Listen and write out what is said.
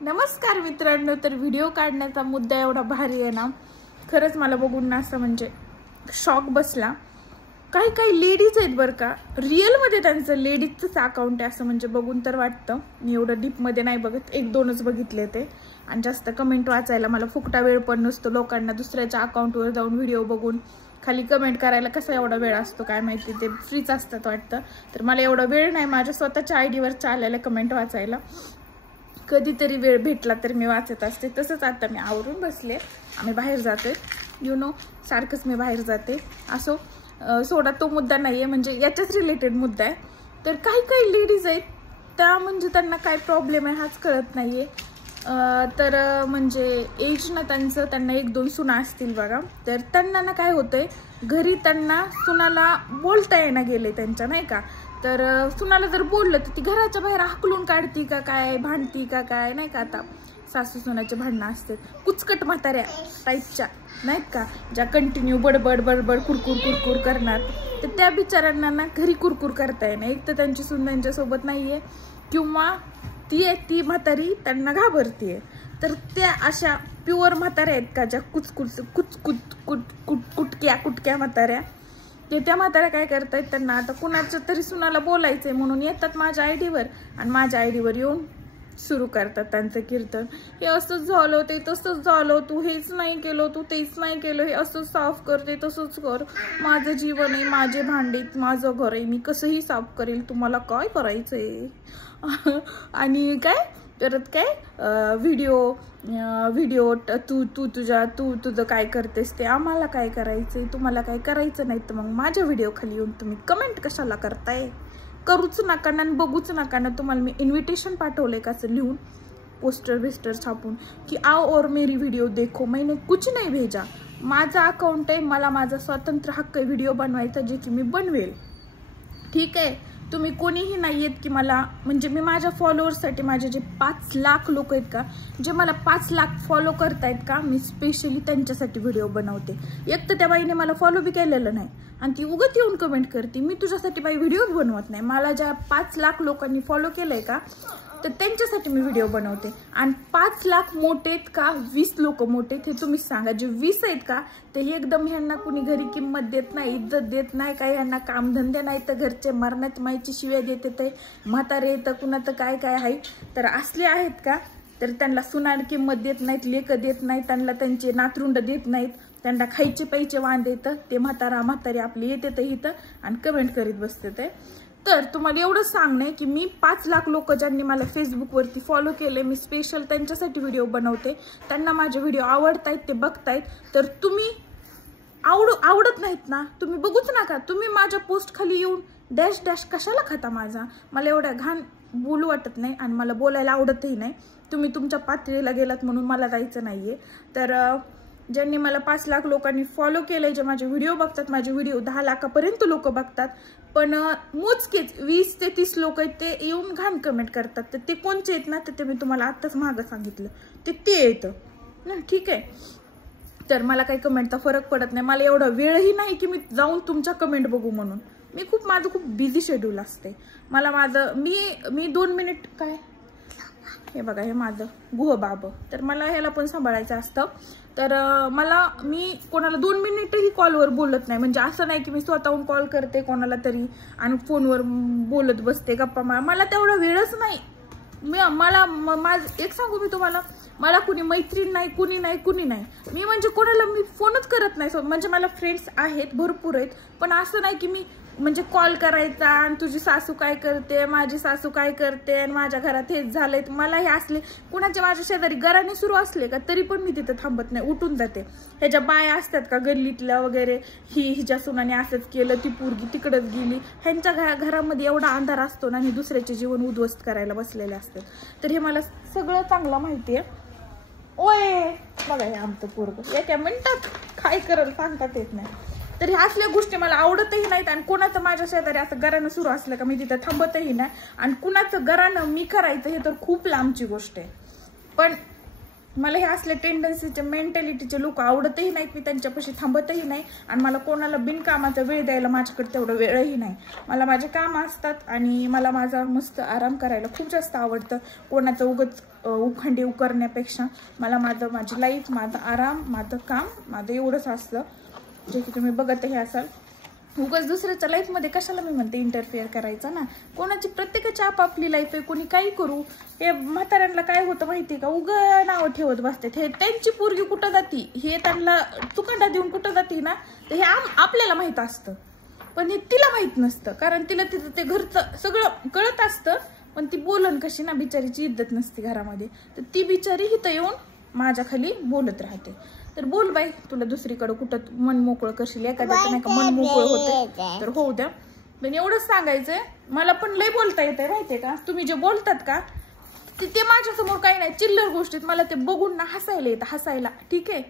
नमस्कार मित्रांनो, तर व्हिडिओ काढण्याचा मुद्दा एवढा भारी आहे ना, खरंच मला बघून ना असं म्हणजे शॉक बसला। काही काही लेडीज आहेत बरं का, रिअल मध्ये त्यांचं लेडीजचं अकाउंट आहे असं म्हणजे बघून तर वाटतं। मी एवढं डीप मध्ये नाही बघत, एक दोनच बघितले ते, आणि जास्त कमेंट वाचायला मला फुकटा वेळ पण नसतो। लोकांना दुसऱ्याच्या अकाउंटवर जाऊन व्हिडिओ बघून खाली कमेंट करायला कसा एवढा वेळ असतो काय माहिती, ते फ्रीच असतात वाटतं। तर मला एवढा वेळ नाही माझ्या स्वतःच्या आयडीवर चाललेल्या कमेंट वाचायला, कधीतरी वेळ भेटला तर मी वाचत असते। तसंच आता मी आवरून बसले, आम्ही बाहेर जातोय, सारखंच मी बाहेर जाते। असो, सोडा तो मुद्दा नाहीये, म्हणजे याच्याच रिलेटेड मुद्दा आहे। तर काही काही लेडीज आहेत त्या म्हणजे त्यांना काय प्रॉब्लेम आहे हाच कळत नाहीये। तर म्हणजे एज ना त्यांना एक दोन सुना असतील बघा, तर त्यांना ना काय होतंय, घरी त्यांना सुनाला बोलता येणं गेले त्यांच्या, नाही का। तर सुनाला जर बोललं तर ती घराच्या बाहेर हाकलून काढती का काय, भांडती का काय, नाही का। आता सासू सुनाचे भांडणं असतात, कुचकट म्हाताऱ्या टाईपच्या नाहीत का, ज्या कंटिन्यू बडबड बडबड कुरकुर कुरकुर करणार। तर त्या बिचाऱ्यांना ना घरी कुरकुर करता येणं, एक तर त्यांची सून त्यांच्यासोबत नाहीये, किंवा ती म्हातारी त्यांना घाबरतीये। तर त्या अशा प्युअर म्हाताऱ्या आहेत का, ज्या कुटक्या म्हाताऱ्या, त्या म्हाताऱ्या काय करतायत, त्यांना आता कुणाच्या तरी सुनाला बोलायचंय म्हणून येतात माझ्या आयडीवर, आणि माझ्या आयडीवर येऊन सुरू करतात त्यांचं कीर्तन। हे असंच झालं, ते तसंच झालं, तू हेच नाही केलं, तू तेच नाही केलं, हे असंच साफ करते तसंच कर, माझं जीवन आहे, माझे भांडे, माझं घर आहे, मी कसंही साफ करेल, तुम्हाला काय करायचंय। आणि काय परत काय व्हिडिओ तुझं काय करतेस ते आम्हाला काय करायचंय, तुम्हाला काय करायचं नाही तर मग माझ्या व्हिडिओ खाली येऊन तुम्ही कमेंट कशाला करताय, करूच नका ना, बघूच नका ना। तुम्हाला मी इन्व्हिटेशन पाठवलंय का असं लिहून, पोस्टर छापून की आओ और मेरी वीडियो देखो, मैंने कुछ नहीं भेजा, माझा अकाउंट आहे, मला माझा स्वतंत्र हक्क आहे व्हिडिओ बनवायचा, जे की मी बनवेल, ठीक आहे। तुम्ही कोणीही नाही आहेत की मला, म्हणजे मी माझ्या फॉलोअर्ससाठी, माझे जे 5 लाख लोक आहेत का, जे मला 5 लाख फॉलो करतायत का, मी स्पेशली त्यांच्यासाठी व्हिडिओ बनवते। एक तर त्या बाईने मला फॉलो बी केलेलं नाही, आणि ती उगत येऊन कमेंट करते, मी तुझ्यासाठी बाई व्हिडिओ बनवत नाही। मला ज्या 5 लाख लोकांनी फॉलो केलंय का, तर त्यांच्यासाठी मी व्हिडिओ बनवते। आणि 5 लाख मोठेत का 20 लोक मोठेत, हे तुम्ही सांगा। जे 20 आहेत का, ते एकदम ह्यांना कुणी घरी किंमत देत नाही, इज्जत देत नाही, काही ह्यांना कामधंदे नाही, तर घरचे मरणात माईची शिव्या देते, ते म्हातारे येतं कुणाचं काय काय आहे। तर असले आहेत का, तर त्यांना सुनार किंमत देत नाहीत, लेक देत नाहीत, त्यांना त्यांचे नातरुंड देत नाहीत, त्यांना खायचे पैसे वांद येतं, ते म्हातारे आपले येते इथं आणि कमेंट करीत बसते ते। तर तुम्हाला एवढं सांगणं की मी 5 लाख लोक ज्यांनी मला फेसबुकवरती फॉलो केले, मी स्पेशल त्यांच्यासाठी व्हिडिओ बनवते। त्यांना माझे व्हिडिओ आवडतायत, ते बघतायत, तर तुम्ही आवडत नाहीत ना, तुम्ही बघूच नका। तुम्ही माझ्या पोस्ट खाली येऊन डॅश कशाला खाता माझा, मला एवढ्या घाण बोलू वाटत नाही, आणि मला बोलायला आवडतही नाही। तुम्ही तुमच्या पातळीला गेलात म्हणून मला जायचं नाहीये। तर ज्यांनी मला 5 लाख लोकांनी फॉलो केलंय, जे माझे व्हिडिओ बघतात, माझे व्हिडिओ 10 लाखापर्यंत लोक बघतात, पण मोजकेच 20 ते 30 लोक आहेत ते येऊन घाण कमेंट करतात। तर ते कोणचे आहेत ना, तर ते मी तुम्हाला आत्ताच मागं सांगितलं, ते येतं ना, ठीक आहे। तर मला काही कमेंटचा फरक पडत नाही, मला एवढा वेळही नाही की मी जाऊन तुमच्या कमेंट बघू म्हणून। माझं खूप बिझी शेड्यूल असते, मला मी 2 मिनिट काय, हे बघा हे माझं गुहबाब, तर मला ह्याला पण सांभाळायचं असतं। तर मी कोणाला 2 मिनिटही कॉलवर बोलत नाही, म्हणजे असं नाही की मी स्वतःहून कॉल करते कोणाला तरी आणि फोनवर बोलत बसते गप्पा, मला तेवढा वेळच नाही। एक सांगू मी तुम्हाला, मला कुणी मैत्रीण नाही, कुणी नाही, मी म्हणजे कोणाला मी फोनच करत नाही। म्हणजे मला फ्रेंड्स आहेत, भरपूर आहेत, पण असं नाही की मी म्हणजे कॉल करायचा आणि तुझी सासू काय करते, माझी सासू काय करते, आणि माझ्या घरात हेच झालंय, मला हे असले कुणाचे माझ्या शेजारी घराने सुरू असले का, तरी पण मी तिथे थांबत नाही, उठून जाते। ह्याच्या बाया असतात का गल्लीतल्या वगैरे, हिच्या सुनाने असंच केलं, ती पोरगी तिकडच गेली, ह्यांच्या घरामध्ये एवढा अंधार असतो ना, आणि दुसऱ्याचे जीवन उद्ध्वस्त करायला बसलेले असतात। तर हे मला सगळं चांगलं माहितीये। ओय बघा हे आमचं पोरग एका मिनिटात काय करल सांगतात येत नाही। तर ह्या असल्या गोष्टी मला आवडतही नाहीत, आणि कोणाचं माझ्या शेजारी असं घरानं सुरू असलं का मी तिथं थांबतही नाही, आणि कुणाचं घरानं मी करायचं हे तर खूप लांबची गोष्ट आहे। पण मला हे असले टेंडन्सीचे मेंटॅलिटीचे लोक आवडतही नाहीत, मी त्यांच्यापाशी थांबतही नाही, आणि मला कोणाला बिनकामाचा वेळ द्यायला माझ्याकडे तेवढा वेळही नाही। मला माझे काम असतात, आणि मला माझा मस्त आराम करायला खूप जास्त आवडतं। कोणाचं उगच उखांडी करण्यापेक्षा मला माझी लाईफ, माझा आराम, माझं काम, माझं एवढंच असतं जे की तुम्ही बघत हे असाल. उगाच दुसऱ्याच्या लाईफमध्ये कशाला मी म्हणते इंटरफेअर करायचं ना. कोणाची प्रत्येकाची आपापली लाईफ आहे, कोणी काही करू. हे म्हाताऱ्यांना काय होतं माहितीये का, उगा नावं ठेवत बसतात. हे त्यांची पोरगी कुठं जाती हे त्यांना चुकांडा देऊन कुठं जाती ना, तर हे आपल्याला माहित असतं, पण हे तिला माहित नसतं. कारण तिला तिथं ते घरचं सगळं कळत असतं, पण ती बोलन कशी ना, बिचारीची इज्जत नसते घरामध्ये. तर ती बिचारी इथं येऊन माझ्या खाली बोलत राहते. तर बोल बाई, तुला दुसरीकडे कुठं मन मोकळं करशील, एखाद्याचं नाही का मन मोकळं होते तर होऊ द्या. पण एवढंच सांगायचंय, मला पण लय बोलता येतंय माहितीये का. तुम्ही जे बोलतात का ते माझ्यासमोर काही नाही, चिल्लर गोष्टीत मला ते बघून ना हसायला येतं, हसायला. ठीक आहे,